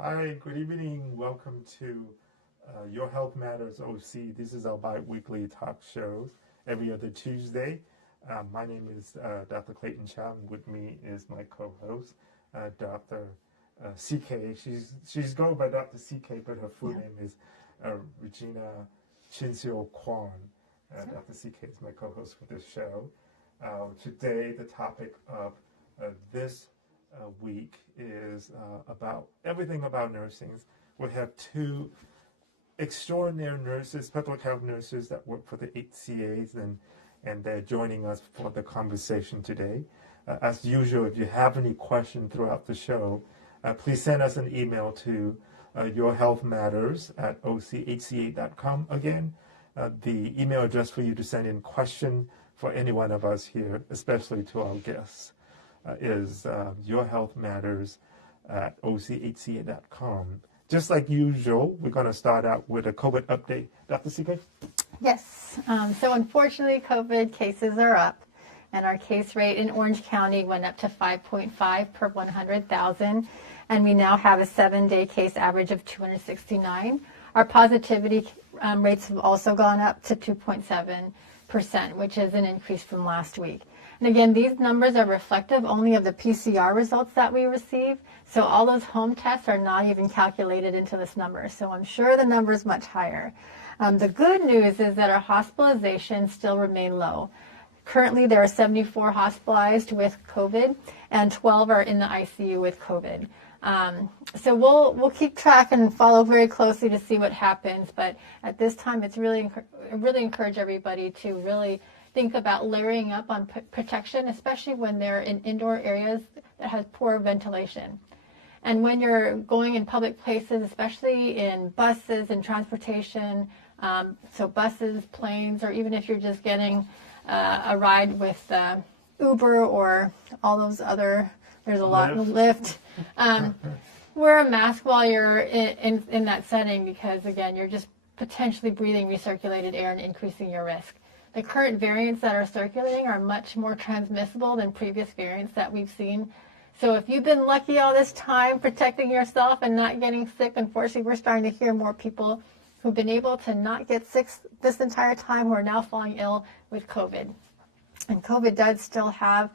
Hi, good evening. Welcome to Your Health Matters OC. This is our bi-weekly talk show every other Tuesday. My name is Dr. Clayton Chow, and with me is my co-host, Dr. CK. She's going by Dr. CK, but her full name is Regina Chinseo Kwan. Dr. CK is my co-host for this show. Today, the topic of this week is about everything about nursing. We have two extraordinary nurses, public health nurses that work for the HCAs, and they're joining us for the conversation today. As usual, if you have any questions throughout the show, please send us an email to yourhealthmatters@ochca.com. Again, the email address for you to send in question for any one of us here, especially to our guests, is yourhealthmatters@ochca.com. Just like usual, we're going to start out with a COVID update. Dr. CK? Yes. So unfortunately, COVID cases are up, and our case rate in Orange County went up to 5.5 per 100,000, and we now have a 7-day case average of 269. Our positivity rates have also gone up to 2.7%, which is an increase from last week. And again, these numbers are reflective only of the PCR results that we receive. So all those home tests are not even calculated into this number. So I'm sure the number is much higher. The good news is that our hospitalizations still remain low. Currently, there are 74 hospitalized with COVID, and 12 are in the ICU with COVID. So we'll keep track and follow very closely to see what happens. But at this time, it's really encourage everybody to really think about layering up on protection, especially when they're in indoor areas that have poor ventilation. And when you're going in public places, especially in buses and transportation, so buses, planes, or even if you're just getting a ride with Uber or all those other, there's a lot, Lyft. Wear a mask while you're in that setting because, again, you're just potentially breathing recirculated air and increasing your risk. The current variants that are circulating are much more transmissible than previous variants that we've seen. So if you've been lucky all this time protecting yourself and not getting sick, unfortunately, we're starting to hear more people who've been able to not get sick this entire time who are now falling ill with COVID. And COVID does still have,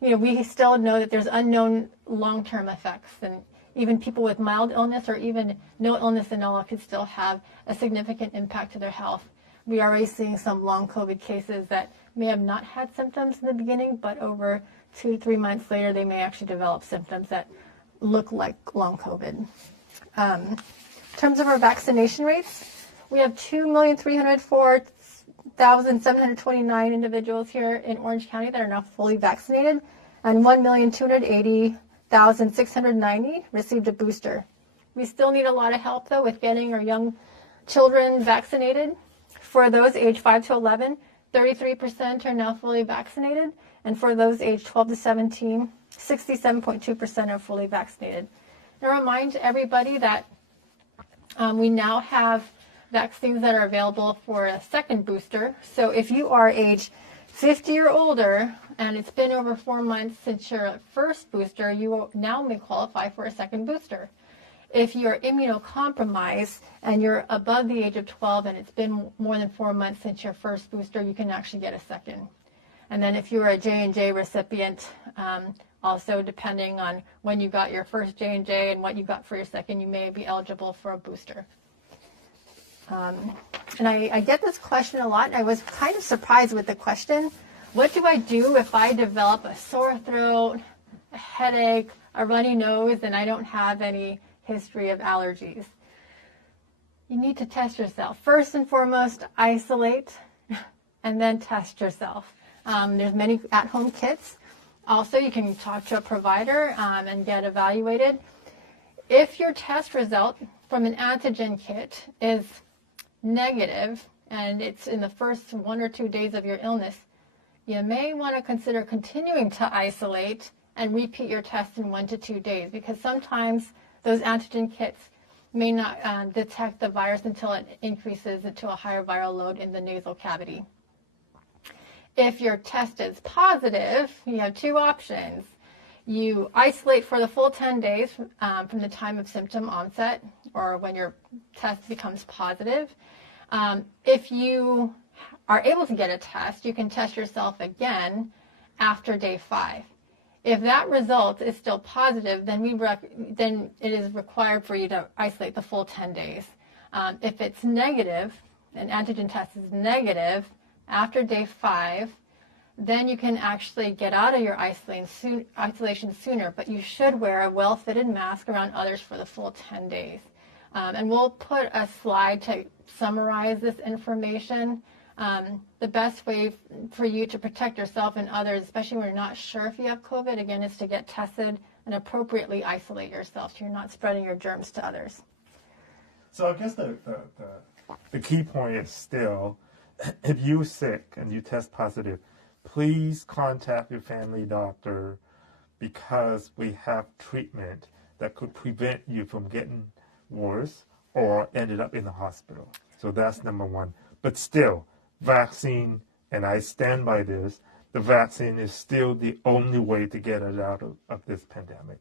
we still know that there's unknown long-term effects. And even people with mild illness or even no illness at all could still have a significant impact to their health. We are already seeing some long COVID cases that may have not had symptoms in the beginning, but over 2 to 3 months later, they may actually develop symptoms that look like long COVID. In terms of our vaccination rates, we have 2,304,729 individuals here in Orange County that are now fully vaccinated, and 1,280,690 received a booster. We still need a lot of help, though, with getting our young children vaccinated. For those aged 5 to 11, 33% are now fully vaccinated. And for those aged 12 to 17, 67.2% are fully vaccinated. And I remind everybody that we now have vaccines that are available for a second booster. So if you are age 50 or older and it's been over 4 months since your first booster, you now may qualify for a second booster. If you're immunocompromised and you're above the age of 12 and it's been more than 4 months since your first booster, you can actually get a second. And then if you're a J&J recipient, also depending on when you got your first J&J and what you got for your second, you may be eligible for a booster. And I get this question a lot. I was kind of surprised with the question. What do I do if I develop a sore throat, a headache, a runny nose, and I don't have any history of allergies? You need to test yourself. First and foremost, isolate and then test yourself. There's many at-home kits. Also, you can talk to a provider and get evaluated. If your test result from an antigen kit is negative and it's in the first 1 or 2 days of your illness, you may want to consider continuing to isolate and repeat your test in 1 to 2 days, because sometimes those antigen kits may not detect the virus until it increases into a higher viral load in the nasal cavity. If your test is positive, you have 2 options. You isolate for the full 10 days from the time of symptom onset or when your test becomes positive. If you are able to get a test, you can test yourself again after day 5. If that result is still positive, then it is required for you to isolate the full 10 days. If it's negative, an antigen test is negative after day 5, then you can actually get out of your isolation sooner, but you should wear a well-fitted mask around others for the full 10 days. And we'll put a slide to summarize this information. The best way for you to protect yourself and others, especially when you're not sure if you have COVID, again, is to get tested and appropriately isolate yourself so you're not spreading your germs to others. So I guess the key point is still, if you're sick and you test positive, please contact your family doctor because we have treatment that could prevent you from getting worse or ended up in the hospital. So that's number one. But still, vaccine, and I stand by this, the vaccine is still the only way to get us out of this pandemic.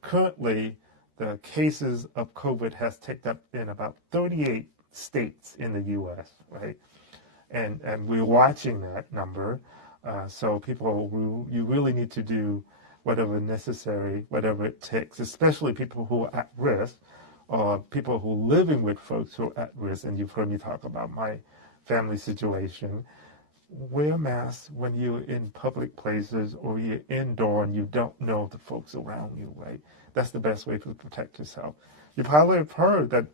Currently, the cases of COVID has ticked up in about 38 states in the U.S., right? And we're watching that number. So people, you really need to do whatever necessary, whatever it takes, especially people who are at risk or people who are living with folks who are at risk. And you've heard me talk about my family situation. Wear masks when you're in public places or you're indoor and you don't know the folks around you, right? That's the best way to protect yourself. You probably have heard that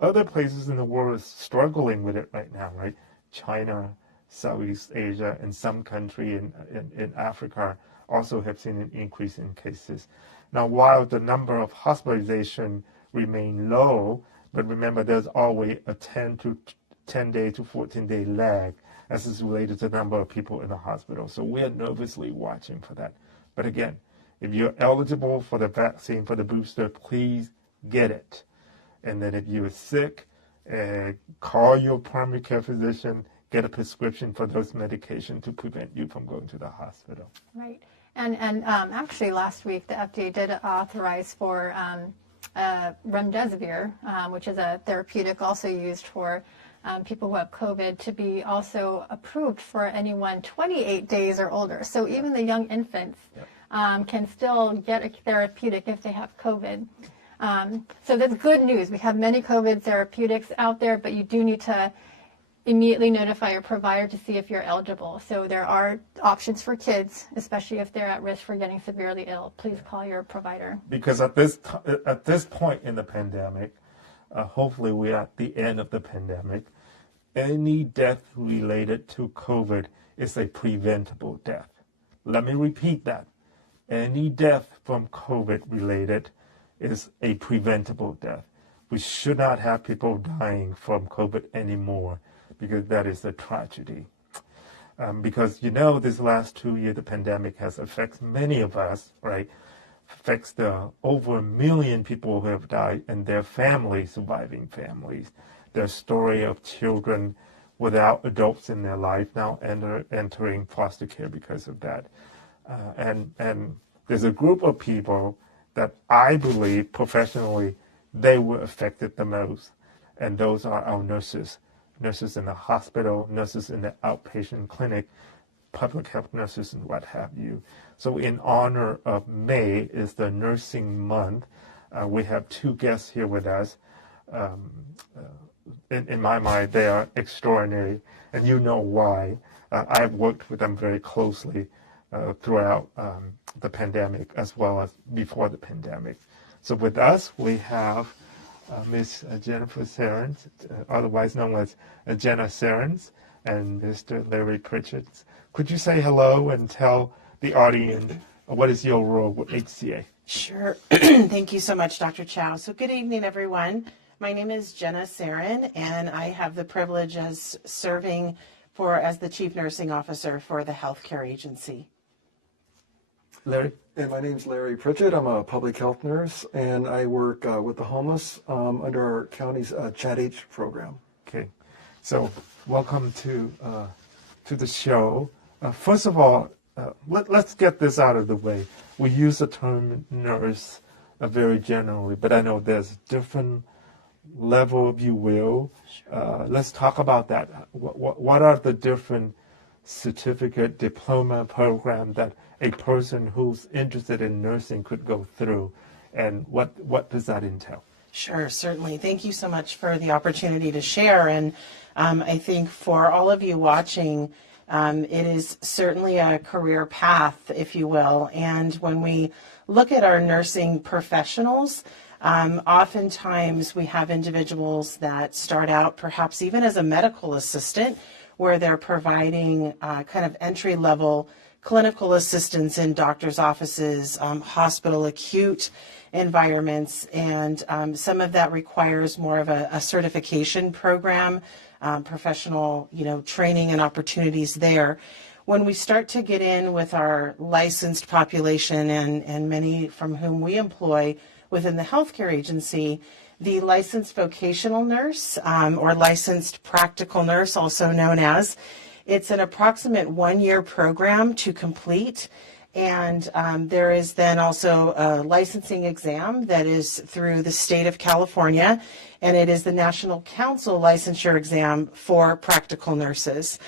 other places in the world are struggling with it right now, right? China, Southeast Asia, and some country in Africa also have seen an increase in cases. Now, while the number of hospitalization remain low, but remember there's always a 10 day to 14-day lag as is related to the number of people in the hospital. So we are nervously watching for that. But again, if you're eligible for the vaccine, for the booster, please get it. And then if you're sick, call your primary care physician, get a prescription for those medications to prevent you from going to the hospital. Right. And actually last week the FDA did authorize for remdesivir, which is a therapeutic also used for people who have COVID, to be also approved for anyone 28 days or older. So even the young infants can still get a therapeutic if they have COVID. So that's good news. We have many COVID therapeutics out there, but you do need to immediately notify your provider to see if you're eligible. So there are options for kids, especially if they're at risk for getting severely ill. Please call your provider. Because at this point in the pandemic, hopefully we're at the end of the pandemic, any death related to COVID is a preventable death. Let me repeat that. Any death from COVID related is a preventable death. We should not have people dying from COVID anymore, because that is a tragedy. Because this last 2 years, the pandemic has affected many of us, right? Affects the over 1 million people who have died and their families, surviving families. Their story of children without adults in their life now entering foster care because of that. And there's a group of people that I believe professionally they were affected the most. And those are our nurses. Nurses in the hospital, nurses in the outpatient clinic, public health nurses, and what have you. So in honor of May is the Nursing Month. We have 2 guests here with us. In my mind, they are extraordinary, and you know why. I've worked with them very closely throughout the pandemic as well as before the pandemic. So with us, we have Ms. Jennifer Serrans, otherwise known as Jenna Serrans, and Mr. Larry Pritchett. Could you say hello and tell the audience what is your role with HCA? Sure. Thank you so much, Dr. Chow. So good evening, everyone. My name is Jenna Serran, and I have the privilege as serving as the Chief Nursing Officer for the Healthcare Agency. Larry? And my name's Larry Pritchett. I'm a public health nurse, and I work with the homeless under our county's CHAT-H program. Okay, so welcome to the show. First of all, let's get this out of the way. We use the term nurse very generally, but I know there's different level, if you will. Let's talk about that. What are the different certificate, diploma program that a person who's interested in nursing could go through, and what does that entail? Sure, certainly. Thank you so much for the opportunity to share. And I think for all of you watching, it is certainly a career path, if you will. And when we look at our nursing professionals, oftentimes we have individuals that start out perhaps even as a medical assistant, where they're providing kind of entry-level clinical assistance in doctors' offices, hospital acute environments, and some of that requires more of a certification program, professional, training and opportunities there. When we start to get in with our licensed population and many from whom we employ within the healthcare agency, the licensed vocational nurse or licensed practical nurse, also known as, it's an approximate 1-year program to complete. And there is then also a licensing exam that is through the state of California, and it is the National Council licensure exam for practical nurses.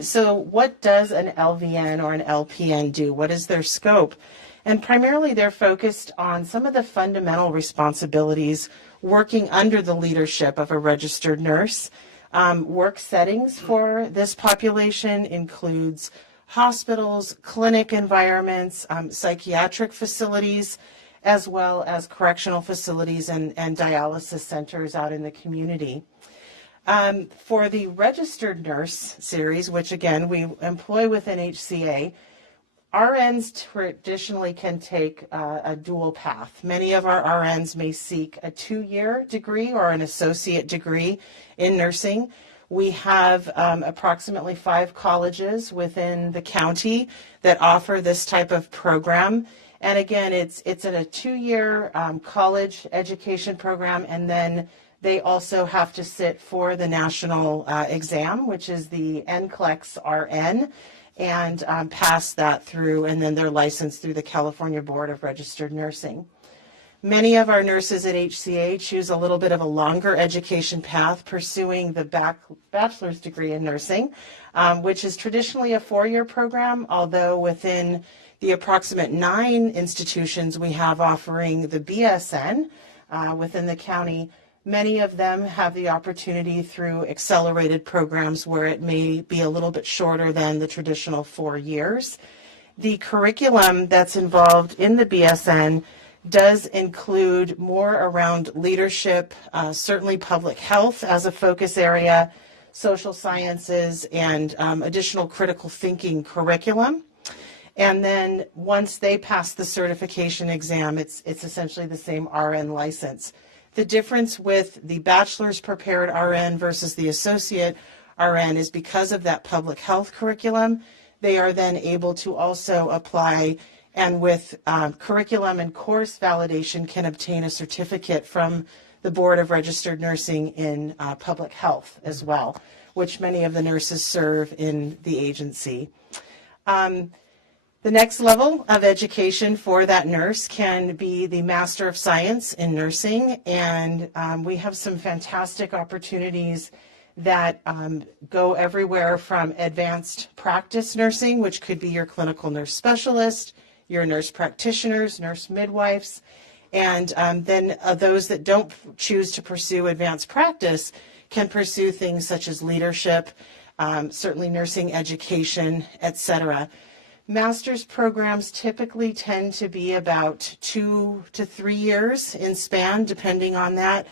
So what does an LVN or an LPN do? What is their scope? And primarily they're focused on some of the fundamental responsibilities working under the leadership of a registered nurse. Work settings for this population includes hospitals, clinic environments, psychiatric facilities, as well as correctional facilities and dialysis centers out in the community. For the registered nurse series, which again we employ within HCA, RNs traditionally can take a dual path. Many of our RNs may seek a 2-year degree or an associate degree in nursing. We have approximately 5 colleges within the county that offer this type of program. And again, it's in a 2-year college education program, and then they also have to sit for the national exam, which is the NCLEX RN, and pass that through, and then they're licensed through the California Board of Registered Nursing. Many of our nurses at HCA choose a little bit of a longer education path, pursuing the bachelor's degree in nursing, which is traditionally a 4-year program, although within the approximate 9 institutions we have offering the BSN within the county, many of them have the opportunity through accelerated programs where it may be a little bit shorter than the traditional 4 years. The curriculum that's involved in the BSN does include more around leadership, certainly public health as a focus area, social sciences, and additional critical thinking curriculum. And then once they pass the certification exam, it's essentially the same RN license. The difference with the bachelor's prepared RN versus the associate RN is because of that public health curriculum, they are then able to also apply, and with curriculum and course validation can obtain a certificate from the Board of Registered Nursing in public health as well, which many of the nurses serve in the agency. The next level of education for that nurse can be the Master of Science in Nursing, and we have some fantastic opportunities that go everywhere from advanced practice nursing, which could be your clinical nurse specialist, your nurse practitioners, nurse midwives, and then those that don't choose to pursue advanced practice can pursue things such as leadership, certainly nursing education, etc. Master's programs typically tend to be about 2 to 3 years in span, depending on that.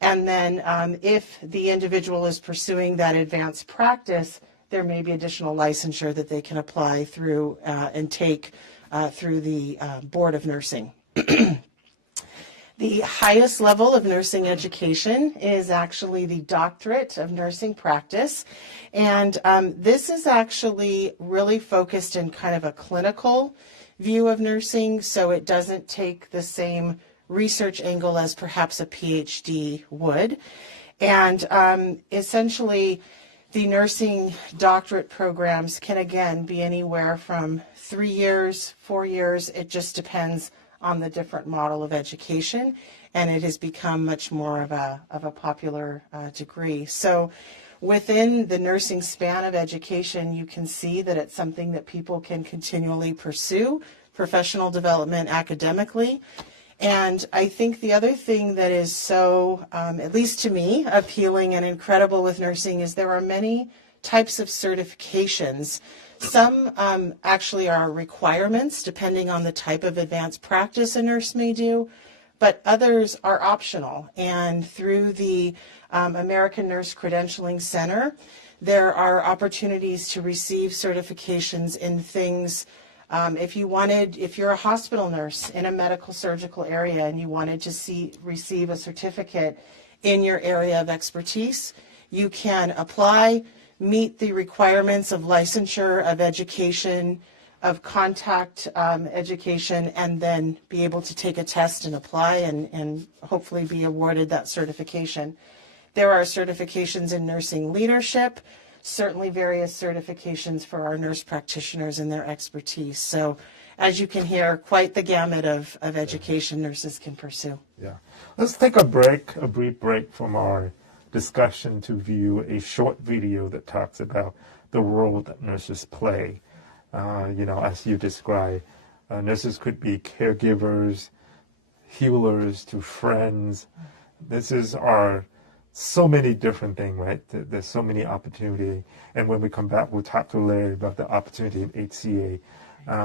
And then if the individual is pursuing that advanced practice, there may be additional licensure that they can apply through and take through the Board of Nursing. The highest level of nursing education is actually the Doctorate of Nursing Practice. And this is actually really focused in kind of a clinical view of nursing, so it doesn't take the same research angle as perhaps a PhD would. And essentially, The nursing doctorate programs can again be anywhere from 3 years, 4 years. It just depends on the different model of education, and it has become much more of a popular degree. So within the nursing span of education, you can see that it's something that people can continually pursue, professional development academically. And I think the other thing that is so, at least to me, appealing and incredible with nursing is there are many types of certifications. Some actually are requirements depending on the type of advanced practice a nurse may do, but others are optional. And through the American Nurse Credentialing Center, there are opportunities to receive certifications in things. If you're a hospital nurse in a medical surgical area and you wanted to receive a certificate in your area of expertise, you can apply, meet the requirements of licensure, of education, of contact education, and then be able to take a test and apply and hopefully be awarded that certification. There are certifications in nursing leadership, certainly various certifications for our nurse practitioners and their expertise. So as you can hear, quite the gamut of education nurses can pursue. Yeah. Let's take a brief break from our discussion to view a short video that talks about the role that nurses play. As you described, nurses could be caregivers, healers to friends. This is so many different things, right? There's so many opportunities. And when we come back, we'll talk to Larry about the opportunity in HCA.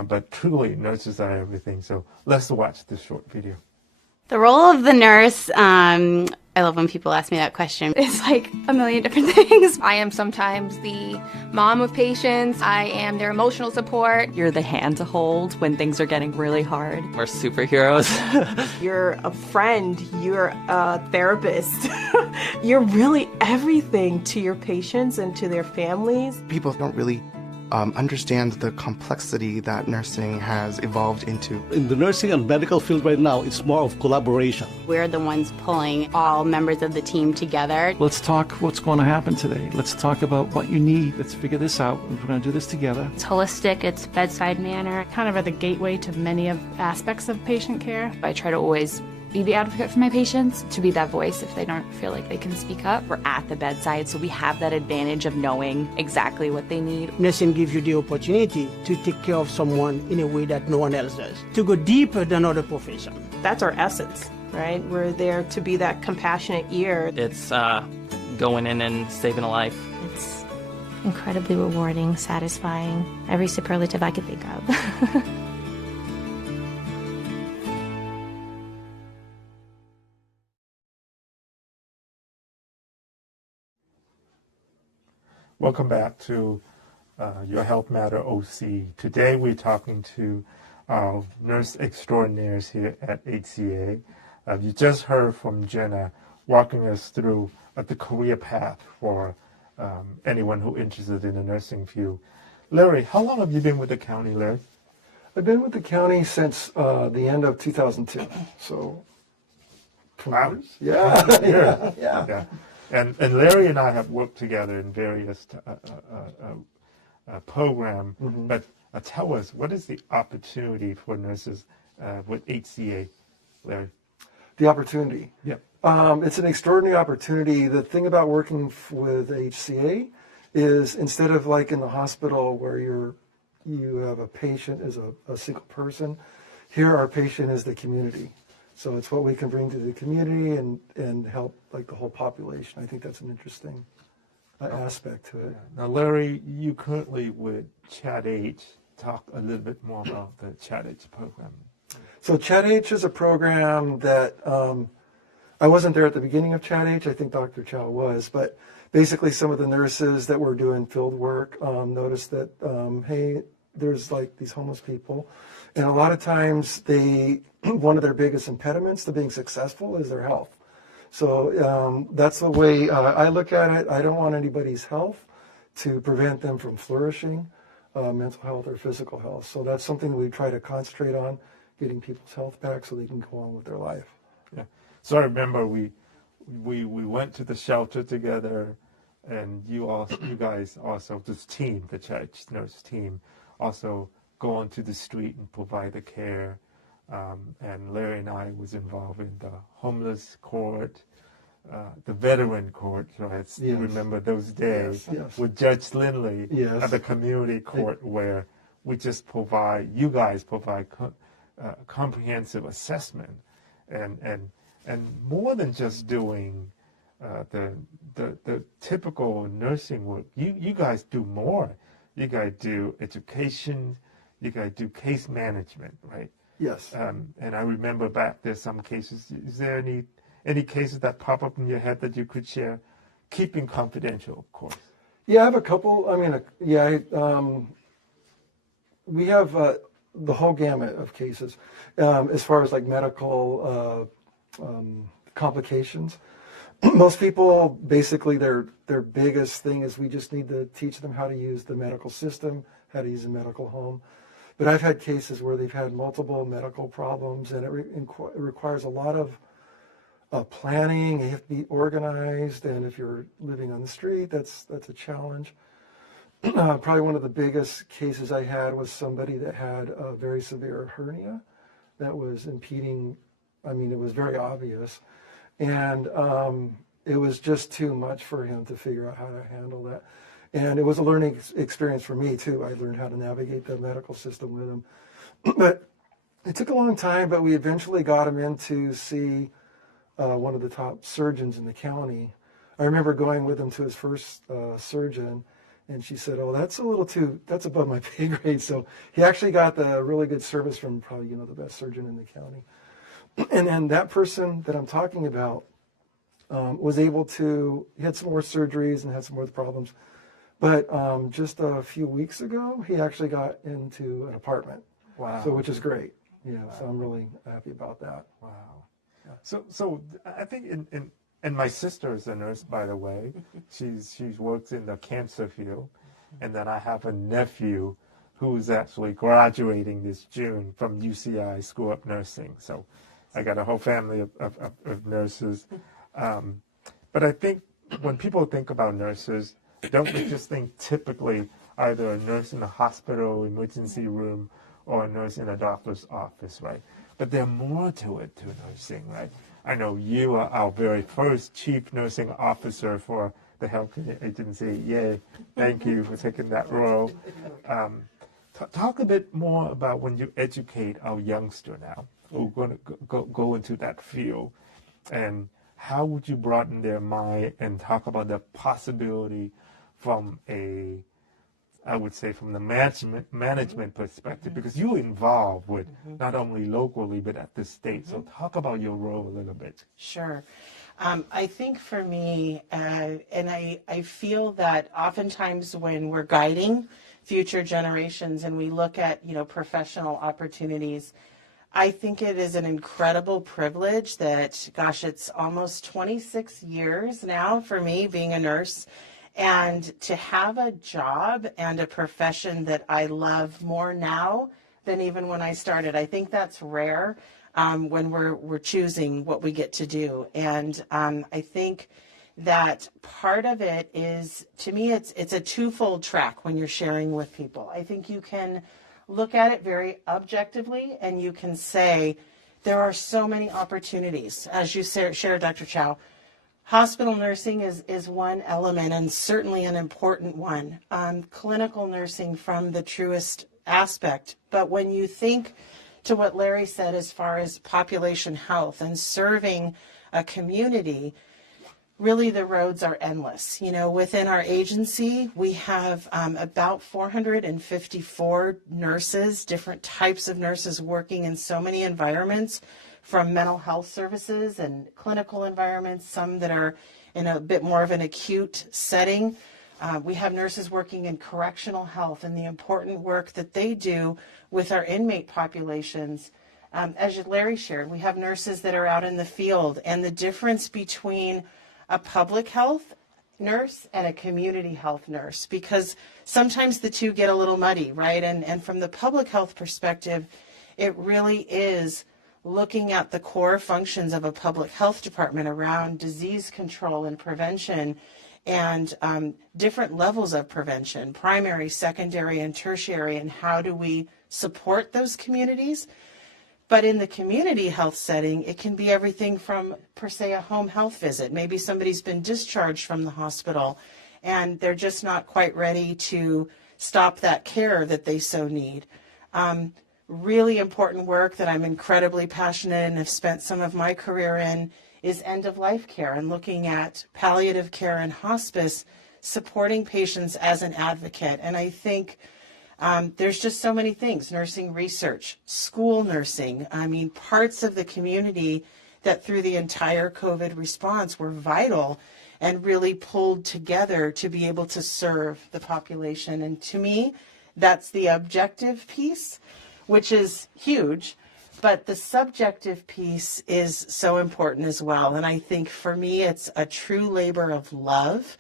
But truly, nurses are everything. So let's watch this short video. The role of the nurse, I love when people ask me that question. It's like a million different things. I am sometimes the mom of patients. I am their emotional support. You're the hand to hold when things are getting really hard. We're superheroes. You're a friend. You're a therapist. You're really everything to your patients and to their families. People don't really understand the complexity that nursing has evolved into. In the nursing and medical field right now, it's more of collaboration. We're the ones pulling all members of the team together. Let's talk what's going to happen today. Let's talk about what you need. Let's figure this out. We're going to do this together. It's holistic, it's bedside manner. Kind of are the gateway to many of aspects of patient care. I try to always be the advocate for my patients, to be that voice if they don't feel like they can speak up. We're at the bedside, so we have that advantage of knowing exactly what they need. Nursing gives you the opportunity to take care of someone in a way that no one else does, to go deeper than other professions. That's our essence, right? We're there to be that compassionate ear. It's going in and saving a life. It's incredibly rewarding, satisfying, every superlative I could think of. Welcome back to Your Health Matter OC. Today we're talking to nurse extraordinaires here at HCA. You just heard from Jenna walking us through the career path for anyone who is interested in the nursing field. Larry, how long have you been with the county, Larry? I've been with the county since the end of 2002. So, wow. Yeah. And Larry and I have worked together in various programs, but tell us, what is the opportunity for nurses with HCA, Larry? The opportunity? Yeah. It's an extraordinary opportunity. The thing about working with HCA is instead of like in the hospital where you have a patient as a single person, here our patient is the community. So it's what we can bring to the community and help like the whole population. I think that's an interesting aspect to it. Now, Larry, you currently with CHAT-H. Talk a little bit more about the CHAT-H program. So CHAT-H is a program that I wasn't there at the beginning of CHAT-H. I think Dr. Chow was, but basically some of the nurses that were doing field work noticed that, hey, there's like these homeless people. And a lot of times one of their biggest impediments to being successful is their health. So that's the way I look at it. I don't want anybody's health to prevent them from flourishing, mental health or physical health. So that's something we try to concentrate on, getting people's health back so they can go on with their life. Yeah. So I remember we went to the shelter together. and you guys also, this team, the church nurse team, also go onto the street and provide the care. And Larry and I was involved in the homeless court, the veteran court. Right? You remember those days with Judge Lindley at the community court, where we just you guys provide comprehensive assessment, and more than just doing the typical nursing work. You guys do more. You guys do education. You guys do case management, right? Yes. And I remember back there's some cases. Is there any cases that pop up in your head that you could share? Keeping confidential, of course. Yeah, I have a couple. I mean, we have the whole gamut of cases as far as like medical complications. Most people, basically, their biggest thing is we just need to teach them how to use the medical system, how to use a medical home. But I've had cases where they've had multiple medical problems, and it requires a lot of planning. You have to be organized, and if you're living on the street, that's a challenge. Probably one of the biggest cases I had was somebody that had a very severe hernia that was impeding. I mean, it was very obvious, and it was just too much for him to figure out how to handle that. And it was a learning experience for me, too. I learned how to navigate the medical system with him. But it took a long time, but we eventually got him in to see one of the top surgeons in the county. I remember going with him to his first surgeon, and she said, "Oh, that's that's above my pay grade." So he actually got the really good service from probably, the best surgeon in the county. And then that person that I'm talking about was able to, he had some more surgeries and had some more problems. But just a few weeks ago, he actually got into an apartment. Wow. So, which is great. So I'm really happy about that. Wow. So I think and my sister is a nurse, by the way. She works in the cancer field. And then I have a nephew who's actually graduating this June from UCI School of Nursing. So I got a whole family of nurses. But I think when people think about nurses, don't we just think typically either a nurse in a hospital emergency room or a nurse in a doctor's office, right? But there's more to it to nursing, right? I know you are our very first chief nursing officer for the health agency. Yay. Thank you for taking that role. Talk a bit more about when you educate our youngster now who are going to go into that field, and how would you broaden their mind and talk about the possibility from I would say from the management perspective, because you're involved with not only locally but at the state. So talk about your role a little bit. Sure. I think for me, and I feel that oftentimes when we're guiding future generations and we look at, professional opportunities, I think it is an incredible privilege that, gosh, it's almost 26 years now for me being a nurse, and to have a job and a profession that I love more now than even when I started. I think that's rare when we're choosing what we get to do. And I think that part of it is, to me, it's a twofold track when you're sharing with people. I think you can look at it very objectively, and you can say there are so many opportunities. As you shared, Dr. Chow, hospital nursing is one element, and certainly an important one. Clinical nursing from the truest aspect. But when you think to what Larry said as far as population health and serving a community, really the roads are endless. Within our agency, we have about 454 nurses, different types of nurses working in so many environments, from mental health services and clinical environments, some that are in a bit more of an acute setting. We have nurses working in correctional health and the important work that they do with our inmate populations. As Larry shared, we have nurses that are out in the field, and the difference between a public health nurse and a community health nurse, because sometimes the two get a little muddy, right? And from the public health perspective, it really is looking at the core functions of a public health department around disease control and prevention, and different levels of prevention, primary, secondary, and tertiary, and how do we support those communities. But in the community health setting, it can be everything from, per se, a home health visit. Maybe somebody's been discharged from the hospital and they're just not quite ready to stop that care that they so need. Really important work that I'm incredibly passionate and have spent some of my career in is end-of-life care and looking at palliative care and hospice, supporting patients as an advocate. And I think there's just so many things, nursing research, school nursing, parts of the community that through the entire COVID response were vital and really pulled together to be able to serve the population. And to me, that's the objective piece, which is huge, but the subjective piece is so important as well. And I think for me, it's a true labor of love,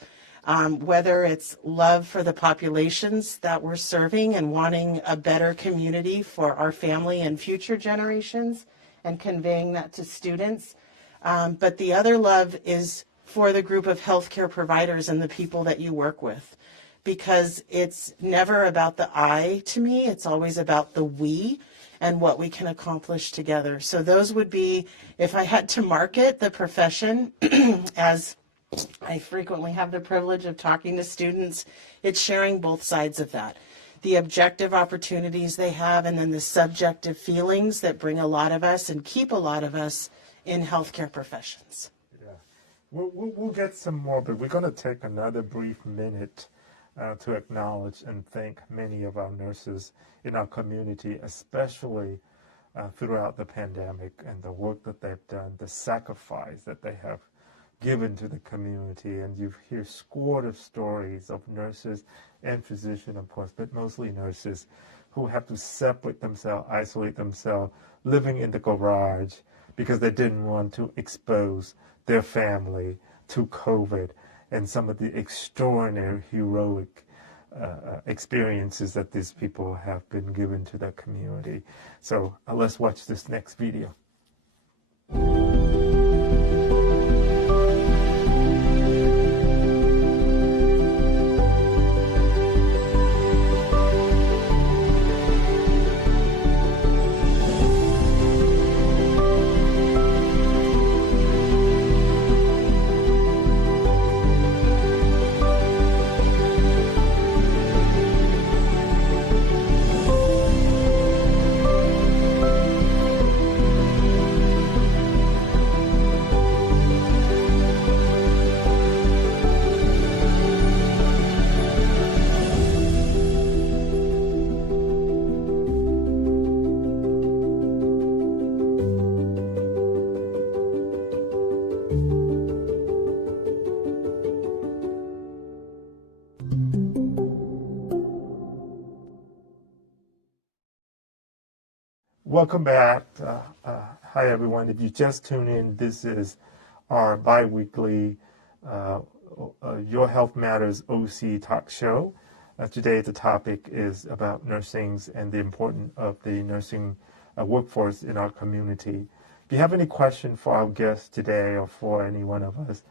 whether it's love for the populations that we're serving and wanting a better community for our family and future generations and conveying that to students. But the other love is for the group of healthcare providers and the people that you work with, because it's never about the I to me, it's always about the we and what we can accomplish together. So those would be, if I had to market the profession, as I frequently have the privilege of talking to students, it's sharing both sides of that. The objective opportunities they have and then the subjective feelings that bring a lot of us and keep a lot of us in healthcare professions. Yeah, we'll get some more, but we're going to take another brief minute to acknowledge and thank many of our nurses in our community, especially throughout the pandemic, and the work that they've done, the sacrifice that they have given to the community. And you hear scores of stories of nurses and physicians, of course, but mostly nurses, who have to separate themselves, isolate themselves, living in the garage because they didn't want to expose their family to COVID and some of the extraordinary heroic experiences that these people have been given to the community. So let's watch this next video. Welcome back. Hi, everyone. If you just tuned in, this is our bi-weekly Your Health Matters OC talk show. Today, the topic is about nursing and the importance of the nursing workforce in our community. If you have any question for our guests today or for any one of us,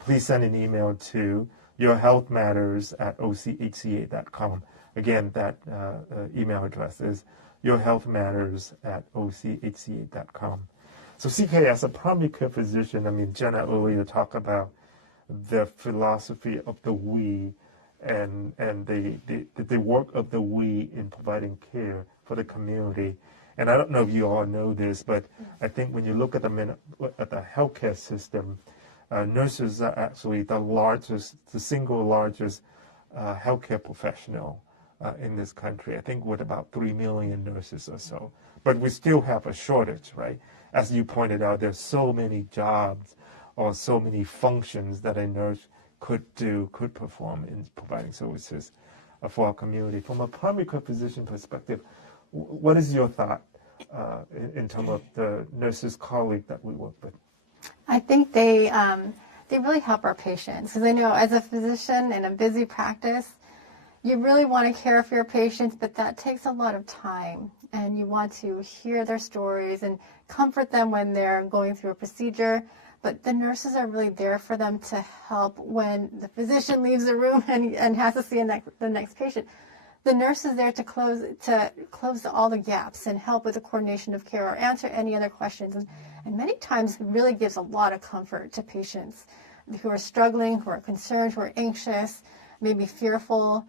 please send an email to yourhealthmatters@ochca.com. Again, that email address is yourhealthmatters@ochca.com. So CK, as a primary care physician, Jenna earlier talked about the philosophy of the we and the work of the we in providing care for the community. And I don't know if you all know this, but I think when you look at the healthcare system, nurses are actually the single largest healthcare professional in this country. I think with about 3 million nurses or so. But we still have a shortage, right? As you pointed out, there's so many jobs or so many functions that a nurse could perform in providing services for our community. From a primary care physician perspective, what is your thought in terms of the nurses colleague that we work with? I think they really help our patients, because I know as a physician in a busy practice, you really want to care for your patients, but that takes a lot of time, and you want to hear their stories and comfort them when they're going through a procedure. but the nurses are really there for them to help when the physician leaves the room and has to see the next patient. The nurse is there to close all the gaps and help with the coordination of care or answer any other questions. And many times it really gives a lot of comfort to patients who are struggling, who are concerned, who are anxious, maybe fearful,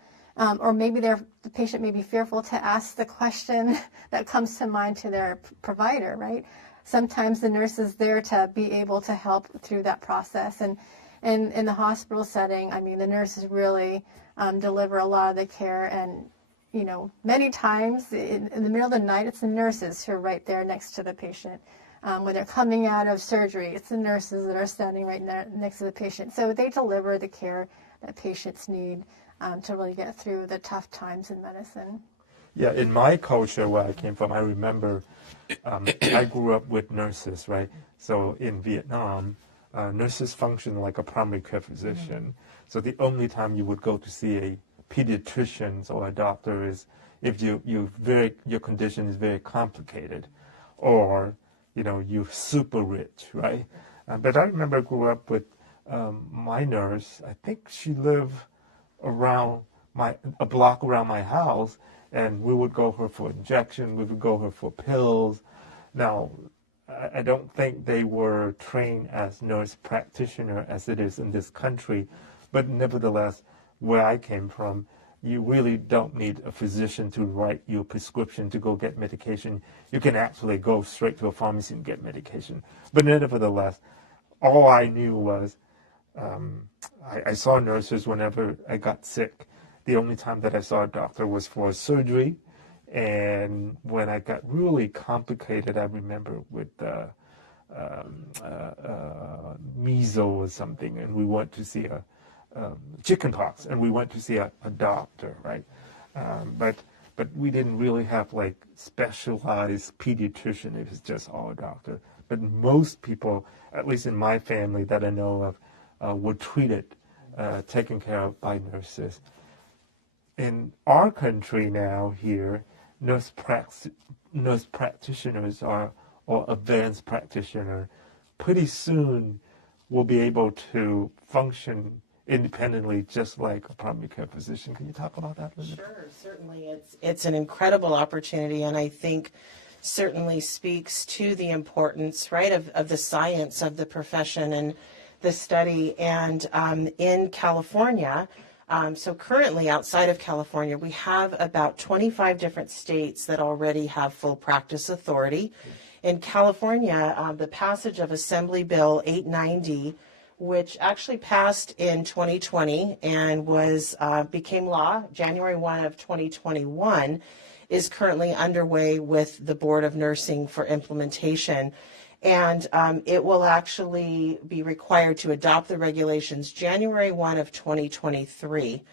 or maybe the patient may be fearful to ask the question that comes to mind to their provider, right? Sometimes the nurse is there to be able to help through that process. And in the hospital setting, I mean, the nurses really deliver a lot of the care. And, you know, many times in the middle of the night, it's the nurses who are right there next to the patient. When they're coming out of surgery, it's the nurses that are standing right next to the patient. So they deliver the care that patients need to really get through the tough times in medicine. Yeah, in my culture where I came from, I remember I grew up with nurses, right? So in Vietnam, nurses function like a primary care physician. So the only time you would go to see a pediatrician or a doctor is if your condition is very complicated, or you know, you're super rich, right? But I remember I grew up with my nurse. I think she lived around a block around my house, and we would go her for injection, we would go her for pills. Now, I don't think they were trained as nurse practitioner as it is in this country, but nevertheless, where I came from, you really don't need a physician to write you a prescription to go get medication. You can actually go straight to a pharmacy and get medication. But nevertheless, all I knew was I saw nurses whenever I got sick. The only time that I saw a doctor was for surgery. And when I got really complicated, I remember with measles or something, and we went to see chicken pox, and we went to see a doctor, right? But we didn't really have like specialized pediatrician. It was just all a doctor. But most people, at least in my family that I know of, were treated, taken care of by nurses. In our country now here, nurse practitioners or advanced practitioner pretty soon will be able to function independently, just like a primary care physician. Can you talk about that, Linda? Sure, certainly. It's an incredible opportunity, and I think certainly speaks to the importance, right, of the science of the profession and the study. And in California, so currently outside of California, we have about 25 different states that already have full practice authority. In California, the passage of Assembly Bill 890, which actually passed in 2020 and became law January 1 of 2021, is currently underway with the Board of Nursing for implementation. And it will actually be required to adopt the regulations January 1 of 2023.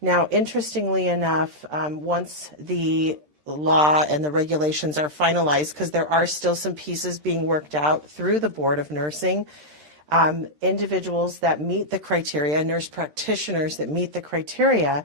Now, interestingly enough, once the law and the regulations are finalized, because there are still some pieces being worked out through the Board of Nursing, individuals that meet the criteria, nurse practitioners that meet the criteria,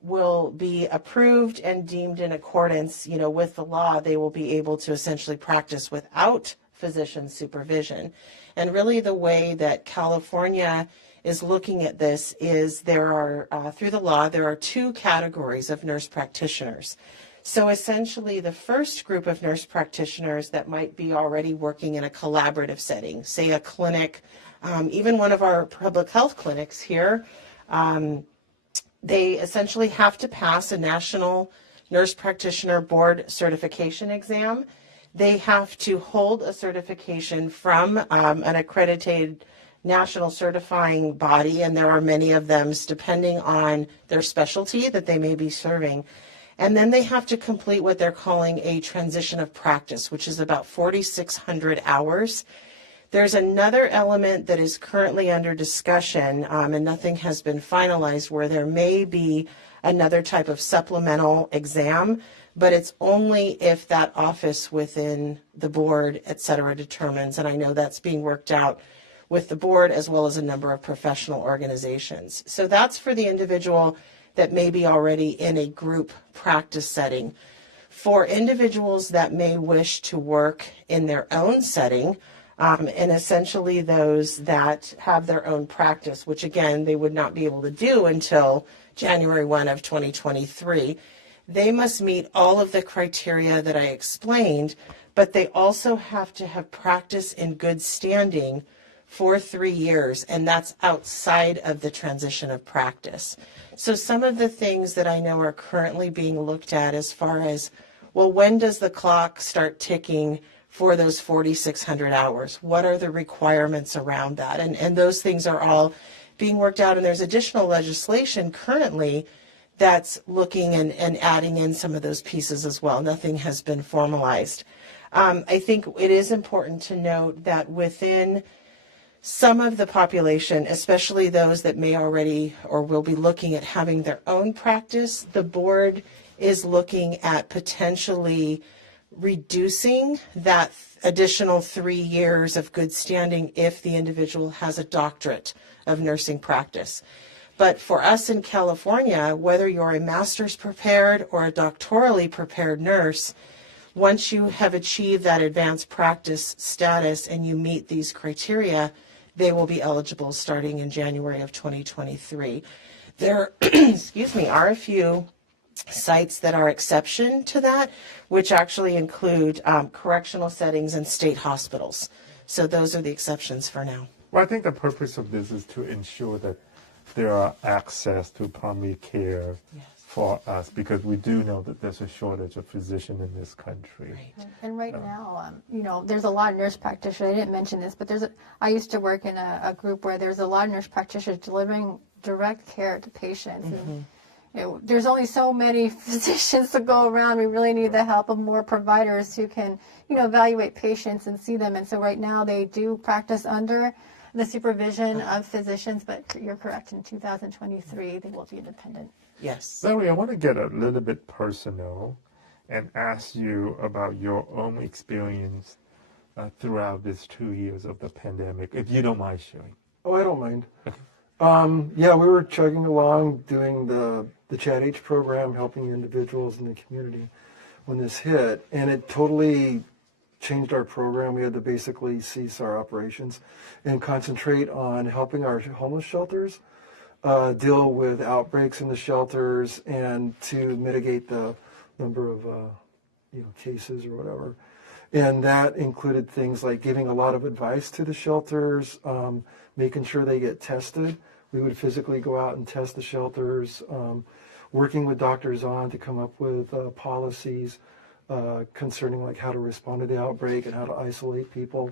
will be approved and deemed in accordance, with the law. They will be able to essentially practice without physician supervision. And really the way that California is looking at this is there are, through the law, there are two categories of nurse practitioners. So essentially the first group of nurse practitioners that might be already working in a collaborative setting, say a clinic, even one of our public health clinics here, they essentially have to pass a National Nurse Practitioner Board certification exam. They have to hold a certification from an accredited national certifying body, and there are many of them depending on their specialty that they may be serving. And then they have to complete what they're calling a transition of practice, which is about 4,600 hours. There's another element that is currently under discussion, and nothing has been finalized, where there may be another type of supplemental exam, but it's only if that office within the board, et cetera, determines. And I know that's being worked out with the board as well as a number of professional organizations. So that's for the individual that may be already in a group practice setting. For individuals that may wish to work in their own setting, and essentially those that have their own practice, which again, they would not be able to do until January 1 of 2023. They must meet all of the criteria that I explained, but they also have to have practice in good standing for 3 years, and that's outside of the transition of practice. So some of the things that I know are currently being looked at as far as, well, when does the clock start ticking for those 4,600 hours? What are the requirements around that? And those things are all being worked out, and there's additional legislation currently that's looking and adding in some of those pieces as well. Nothing has been formalized. I think it is important to note that within some of the population, especially those that may already or will be looking at having their own practice, the board is looking at potentially reducing that additional 3 years of good standing if the individual has a doctorate of nursing practice. But for us in California, whether you're a master's prepared or a doctorally prepared nurse, once you have achieved that advanced practice status and you meet these criteria, they will be eligible starting in January of 2023. There, excuse me, are a few sites that are exception to that, which actually include correctional settings and state hospitals. So those are the exceptions for now. Well, I think the purpose of this is to ensure that there are access to primary care for us, because we do know that there's a shortage of physicians in this country. Right. And right now, there's a lot of nurse practitioners. I didn't mention this, but I used to work in a group where there's a lot of nurse practitioners delivering direct care to patients. And there's only so many physicians to go around. We really need the help of more providers who can, evaluate patients and see them. And so right now they do practice under the supervision of physicians, but you're correct, in 2023 they will be independent. Yes. Larry, I want to get a little bit personal and ask you about your own experience throughout these 2 years of the pandemic, if you don't mind sharing. Oh, I don't mind. Yeah, we were chugging along doing the Chat H program, helping individuals in the community when this hit, and it totally changed our program. We had to basically cease our operations and concentrate on helping our homeless shelters deal with outbreaks in the shelters and to mitigate the number of cases or whatever. And that included things like giving a lot of advice to the shelters, making sure they get tested. We would physically go out and test the shelters, working with doctors on to come up with policies concerning like how to respond to the outbreak and how to isolate people.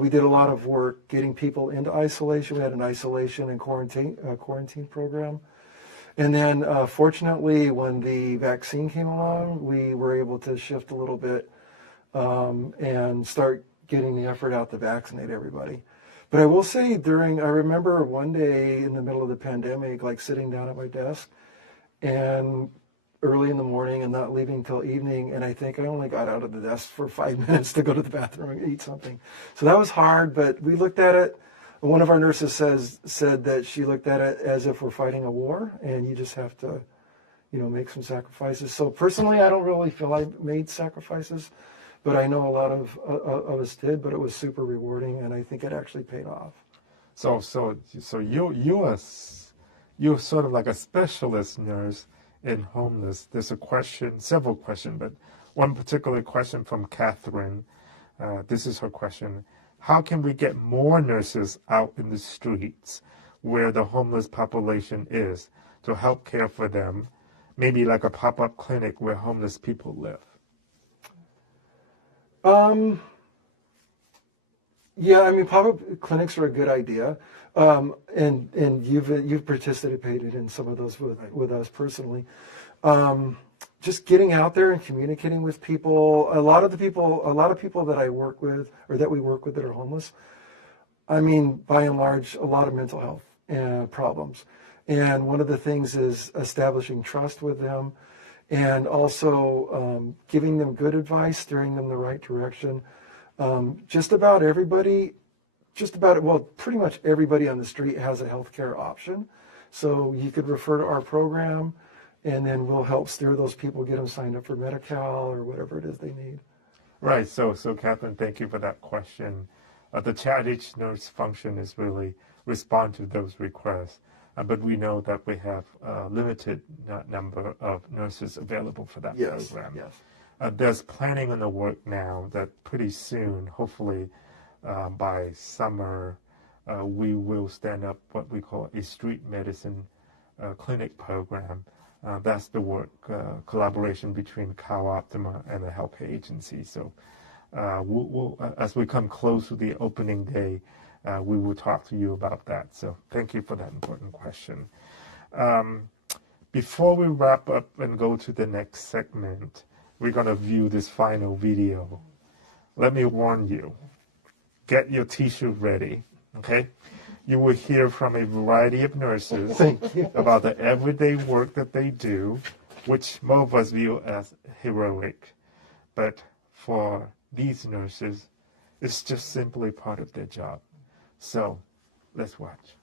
We did a lot of work getting people into isolation. We had an isolation and quarantine program. And then fortunately, when the vaccine came along, we were able to shift a little bit and start getting the effort out to vaccinate everybody. But I will say I remember one day in the middle of the pandemic, like sitting down at my desk and early in the morning and not leaving till evening. And I think I only got out of the desk for 5 minutes to go to the bathroom and eat something. So that was hard, but we looked at it. One of our nurses said that she looked at it as if we're fighting a war and you just have to, make some sacrifices. So personally, I don't really feel I made sacrifices, but I know a lot of us did, but it was super rewarding and I think it actually paid off. So you're sort of like a specialist nurse in homeless. There's several questions, but one particular question from Catherine. This is her question. How can we get more nurses out in the streets where the homeless population is to help care for them? Maybe like a pop-up clinic where homeless people live. Yeah, pop-up clinics are a good idea. And you've participated in some of those with us personally. Just getting out there and communicating with people. A lot of people that I work with or that we work with that are homeless, by and large, a lot of mental health problems. And one of the things is establishing trust with them and also giving them good advice, steering them the right direction. Pretty much everybody on the street has a healthcare option. So you could refer to our program and then we'll help steer those people, get them signed up for Medi-Cal or whatever it is they need. Right. So Catherine, thank you for that question. The ChatH nurse function is really respond to those requests. But we know that we have a limited number of nurses available for that program. Yes. There's planning in the work now that pretty soon, hopefully by summer, we will stand up what we call a street medicine clinic program. That's the work, collaboration between CalOptima and the health agency. So we'll, as we come close to the opening day, we will talk to you about that. So thank you for that important question. Before we wrap up and go to the next segment, we're going to view this final video. Let me warn you, get your tissue ready, okay? You will hear from a variety of nurses about the everyday work that they do, which most of us view as heroic. But for these nurses, it's just simply part of their job. So let's watch.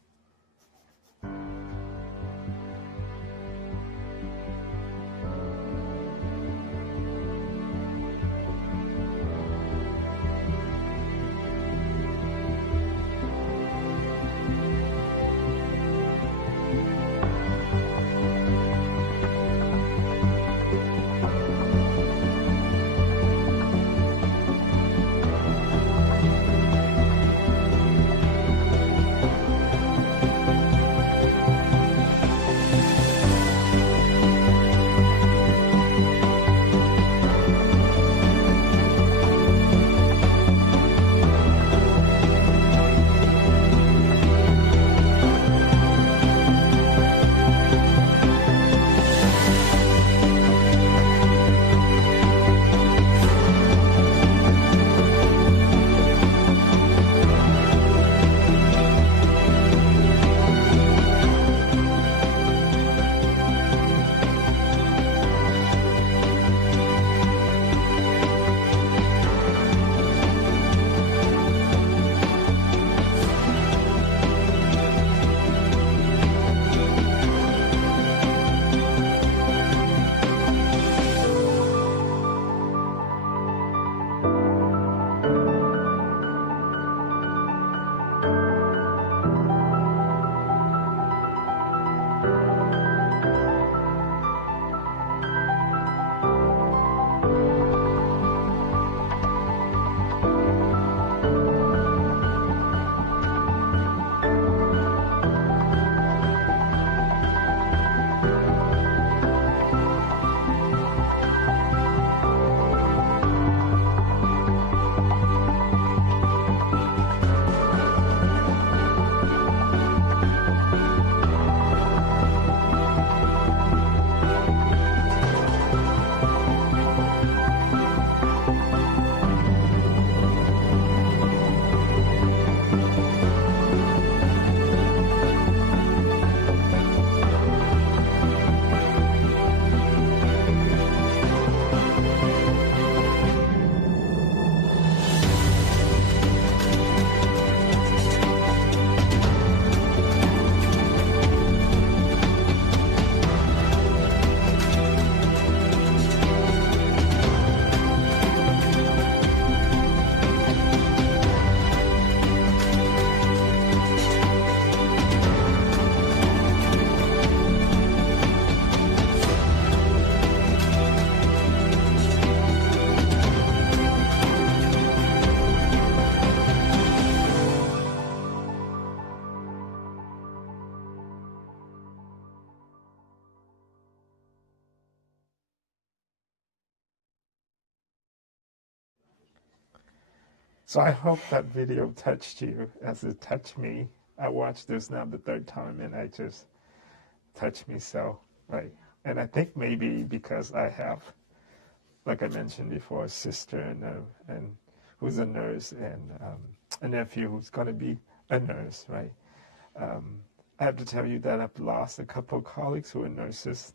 So I hope that video touched you as it touched me. I watched this now the third time and it just touched me so, right? And I think maybe because I have, like I mentioned before, a sister and who's a nurse and a nephew who's going to be a nurse, right? I have to tell you that I've lost a couple of colleagues who are nurses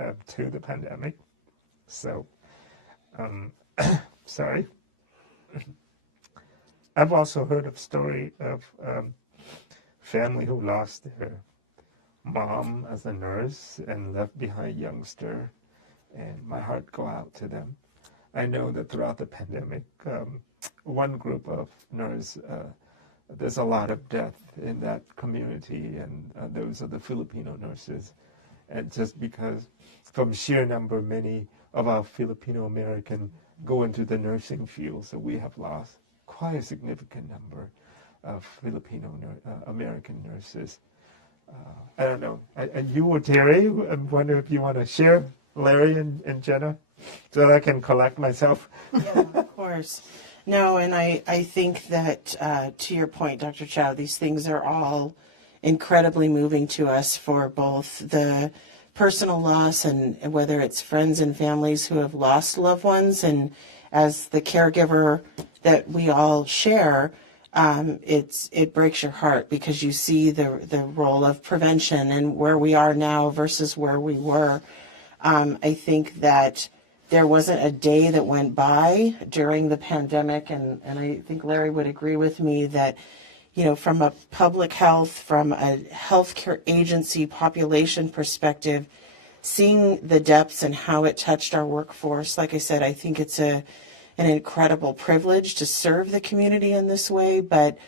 to the pandemic. So, sorry. I've also heard of story of family who lost their mom as a nurse and left behind a youngster, and my heart go out to them. I know that throughout the pandemic, one group of nurses. There's a lot of death in that community, and those are the Filipino nurses. And just because, from sheer number, many of our Filipino American go into the nursing field, so we have lost quite a significant number of Filipino American nurses. I don't know. And you or Terry, I wonder if you want to share, Larry and Jenna, so that I can collect myself. Yeah, of course. No, and I think that, to your point, Dr. Chow, these things are all incredibly moving to us for both the personal loss and whether it's friends and families who have lost loved ones. And as the caregiver that we all share, it breaks your heart because you see the role of prevention and where we are now versus where we were. I think that there wasn't a day that went by during the pandemic, and I think Larry would agree with me that, from a public health, from a healthcare agency population perspective, seeing the depths and how it touched our workforce, like I said, I think it's an incredible privilege to serve the community in this way, but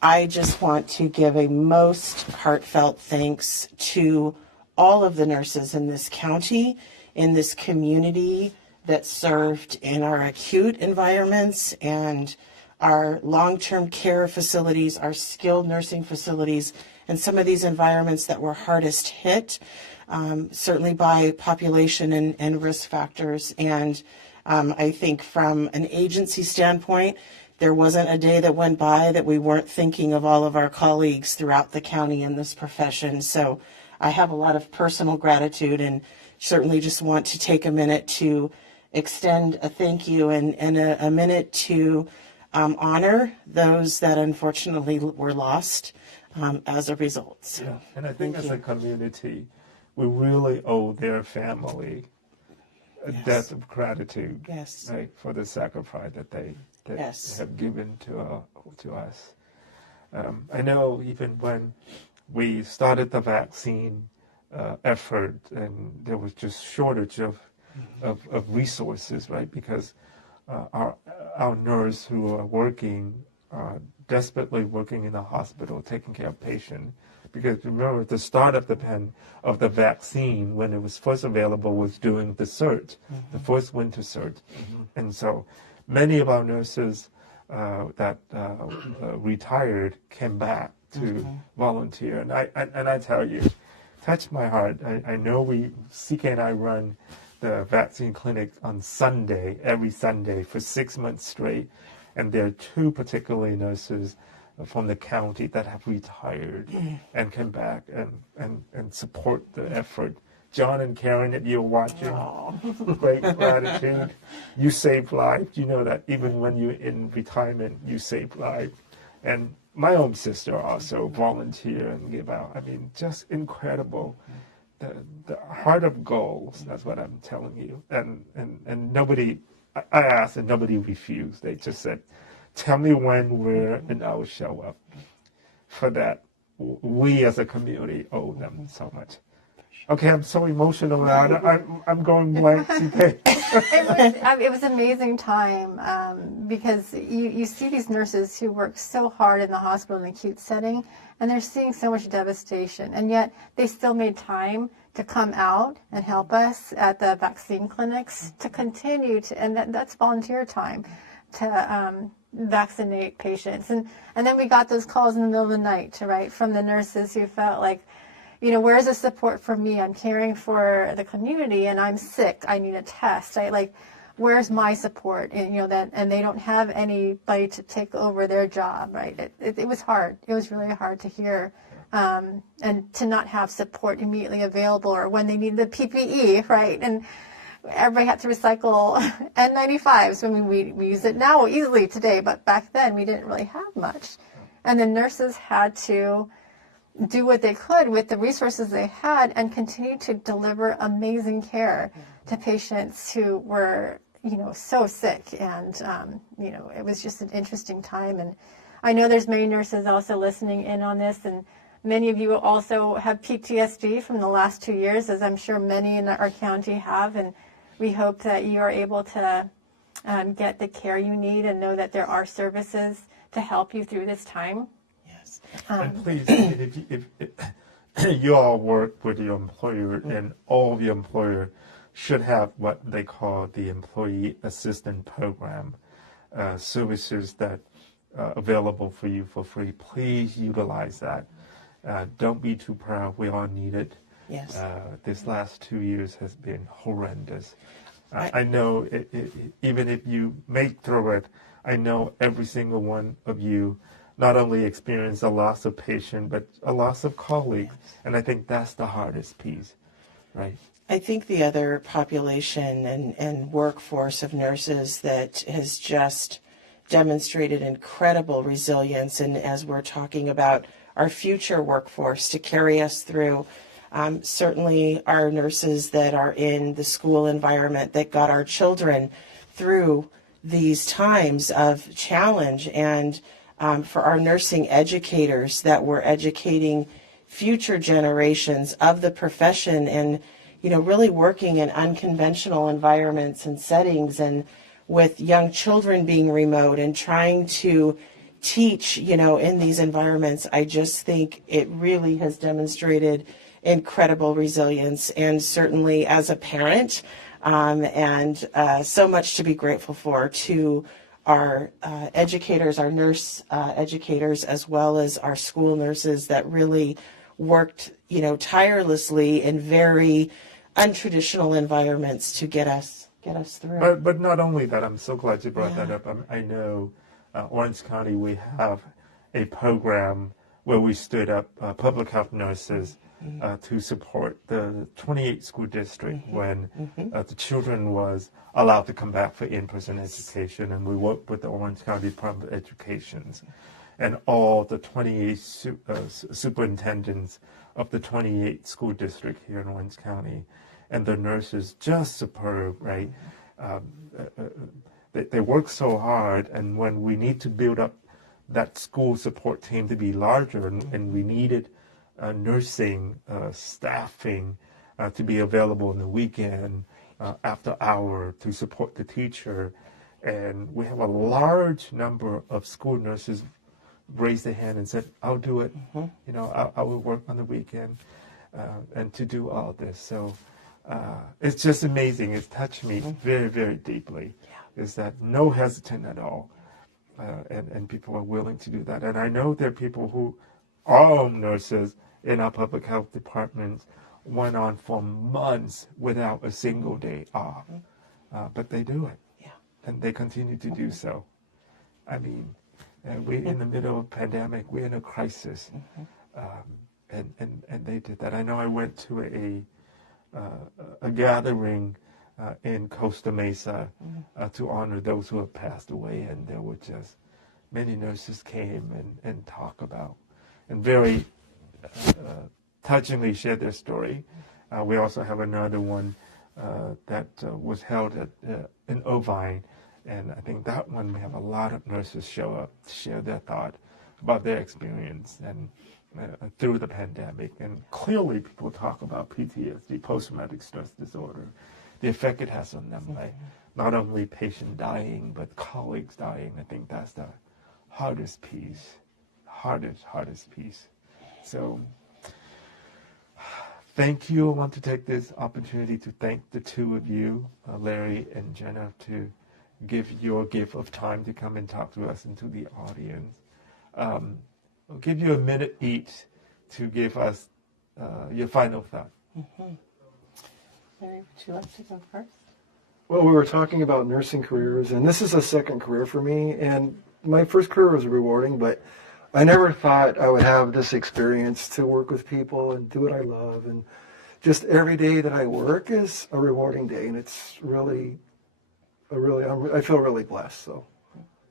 I just want to give a most heartfelt thanks to all of the nurses in this county, in this community that served in our acute environments and our long-term care facilities, our skilled nursing facilities, and some of these environments that were hardest hit, certainly by population and risk factors. And I think from an agency standpoint, there wasn't a day that went by that we weren't thinking of all of our colleagues throughout the county in this profession. So I have a lot of personal gratitude and certainly just want to take a minute to extend a thank you and a minute to honor those that unfortunately were lost as a result. So, yeah. And I think as a community, we really owe their family a debt of gratitude, right, for the sacrifice that they have given to us. I know even when we started the vaccine effort, and there was just shortage of resources, right? Because our nurse who are working, desperately working in the hospital, taking care of patients. Because remember, the start of the vaccine, when it was first available, was during the surge, the first winter surge, and so many of our nurses that retired came back to volunteer, and I tell you, touched my heart. I know CK and I run the vaccine clinic on Sunday, every Sunday for 6 months straight. And there are two particularly nurses from the county that have retired and come back and support the effort. John and Karen, if you're watching, great gratitude. You saved lives. You know that even when you're in retirement, you save lives. And my own sister also volunteer and give out. I mean, just incredible. The heart of goals, that's what I'm telling you. And nobody, I asked and nobody refused. They just said, tell me when, where, and I will show up. For that, we as a community owe them so much. Okay, I'm so emotional now. I'm going blank. It was an amazing time because you see these nurses who work so hard in the hospital in the acute setting, and they're seeing so much devastation, and yet they still made time to come out and help us at the vaccine clinics to continue to, and that's volunteer time, to vaccinate patients. And then we got those calls in the middle of the night, from the nurses who felt like, where's the support for me? I'm caring for the community and I'm sick. I need a test. Where's my support? And they don't have anybody to take over their job, right? It was hard. It was really hard to hear. And to not have support immediately available, or when they need the PPE, right? And everybody had to recycle N95s. I mean, we use it now easily today, but back then we didn't really have much. And the nurses had to do what they could with the resources they had and continue to deliver amazing care to patients who were, so sick. And, it was just an interesting time. And I know there's many nurses also listening in on this, and many of you also have PTSD from the last 2 years, as I'm sure many in our county have. And we hope that you are able to get the care you need and know that there are services to help you through this time. Yes. And please, if you all work with your employer, and all of your employer should have what they call the Employee Assistance Program, services that are available for you for free. Please utilize that. Don't be too proud. We all need it. Yes. This last 2 years has been horrendous. I know even if you make through it, I know every single one of you not only experienced a loss of patient, but a loss of colleagues. Yes. And I think that's the hardest piece, right? I think the other population and workforce of nurses that has just demonstrated incredible resilience, and as we're talking about our future workforce to carry us through, certainly our nurses that are in the school environment that got our children through these times of challenge, and for our nursing educators that were educating future generations of the profession, and really working in unconventional environments and settings, and with young children being remote and trying to teach, in these environments. I just think it really has demonstrated incredible resilience, and certainly as a parent, and so much to be grateful for to our educators, our nurse educators, as well as our school nurses that really worked, tirelessly in very untraditional environments to get us through. But not only that, I'm so glad you brought that up. I know Orange County, we have a program where we stood up public health nurses to support the 28 school district when the children was allowed to come back for in-person education, and we worked with the Orange County Department of Education and all the 28 superintendents of the 28 school district here in Orange County, and the nurses just superb, right? They work so hard, and when we need to build up that school support team to be larger, and we needed nursing staffing to be available on the weekend, after hour, to support the teacher, and we have a large number of school nurses raised their hand and said, "I'll do it. I will work on the weekend," and to do all this. So it's just amazing. It's touched me very, very deeply. Is that no hesitant at all, and people are willing to do that. And I know there are people who are nurses in our public health departments went on for months without a single day off, but they do it, and they continue to do so. I mean, we're in the middle of a pandemic. We're in a crisis, and they did that. I know I went to a gathering in Costa Mesa to honor those who have passed away, and there were just many nurses came and talk about, and very touchingly shared their story. We also have another one that was held in Irvine, and I think that one we have a lot of nurses show up to share their thought about their experience and through the pandemic. And clearly people talk about PTSD, post-traumatic stress disorder, the effect it has on them, like not only patient dying, but colleagues dying. I think that's the hardest piece, hardest piece. So thank you. I want to take this opportunity to thank the two of you, Larry and Jenna, to give your gift of time to come and talk to us and to the audience. I'll give you a minute each to give us your final thought. Larry, would you like to go first? Well, we were talking about nursing careers, and this is a second career for me. And my first career was rewarding, but I never thought I would have this experience to work with people and do what I love. And just every day that I work is a rewarding day, and it's really, I feel really blessed. So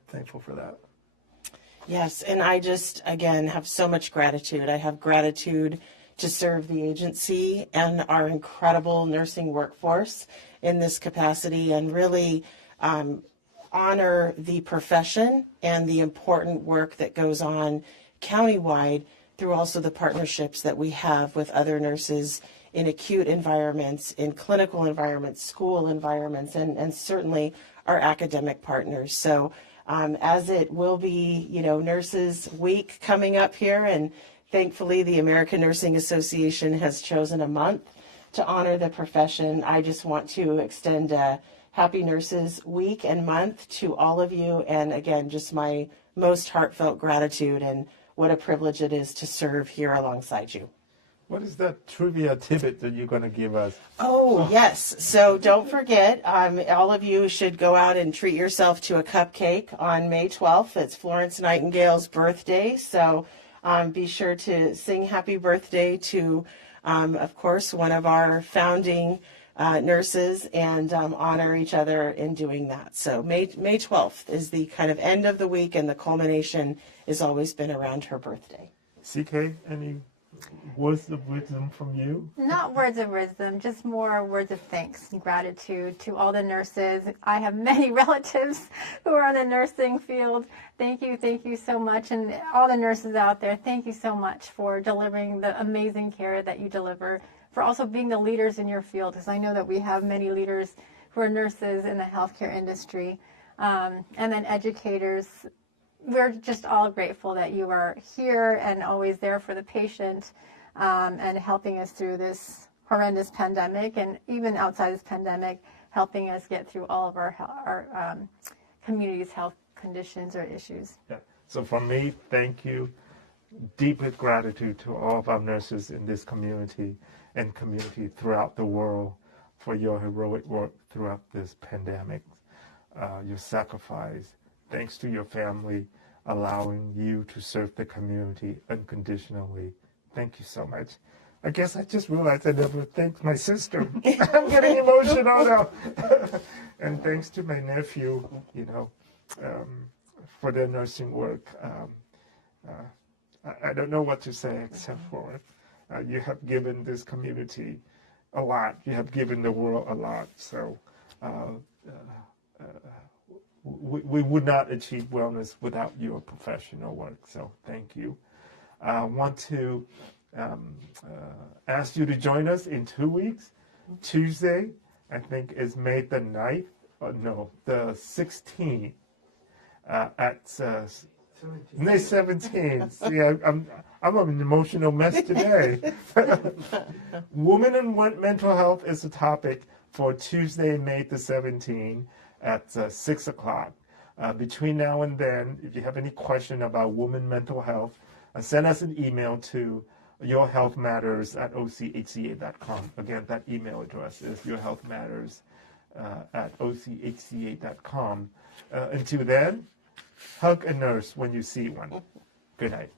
thankful for that. Yes, and I just, again, have so much gratitude. I have gratitude to serve the agency and our incredible nursing workforce in this capacity, and really honor the profession and the important work that goes on countywide through also the partnerships that we have with other nurses in acute environments, in clinical environments, school environments, and certainly our academic partners. So as it will be, Nurses Week coming up here, and thankfully the American Nursing Association has chosen a month to honor the profession, I just want to extend a Happy Nurses Week and month to all of you. And again, just my most heartfelt gratitude, and what a privilege it is to serve here alongside you. What is that trivia tidbit that you're going to give us? Oh, yes. So don't forget, all of you should go out and treat yourself to a cupcake on May 12th. It's Florence Nightingale's birthday. So be sure to sing happy birthday to, of course, one of our founding nurses, and honor each other in doing that. So May 12th is the kind of end of the week, and the culmination has always been around her birthday. CK, any words of wisdom from you? Not words of wisdom, just more words of thanks and gratitude to all the nurses. I have many relatives who are in the nursing field. Thank you so much. And all the nurses out there, thank you so much for delivering the amazing care that you deliver, for also being the leaders in your field, because I know that we have many leaders who are nurses in the healthcare industry, and then educators. We're just all grateful that you are here and always there for the patient, and helping us through this horrendous pandemic, and even outside this pandemic, helping us get through all of our community's health conditions or issues. Yeah. So for me, thank you. Deepest gratitude to all of our nurses in this community and community throughout the world for your heroic work throughout this pandemic, your sacrifice. Thanks to your family allowing you to serve the community unconditionally. Thank you so much. I guess I just realized I never thanked my sister. I'm getting emotional now. And thanks to my nephew, for their nursing work. I don't know what to say except for you have given this community a lot. You have given the world a lot. So we would not achieve wellness without your professional work. So thank you. I want to ask you to join us in 2 weeks. Tuesday, I think, is May the 9th. The 16th at May 17th. See, I'm an emotional mess today. Women and mental health is the topic for Tuesday, May the 17th at 6 o'clock. Between now and then, if you have any question about women mental health, send us an email to yourhealthmatters@ochca.com. Again, that email address is yourhealthmatters@ochca.com. Until then, hug a nurse when you see one. Good night.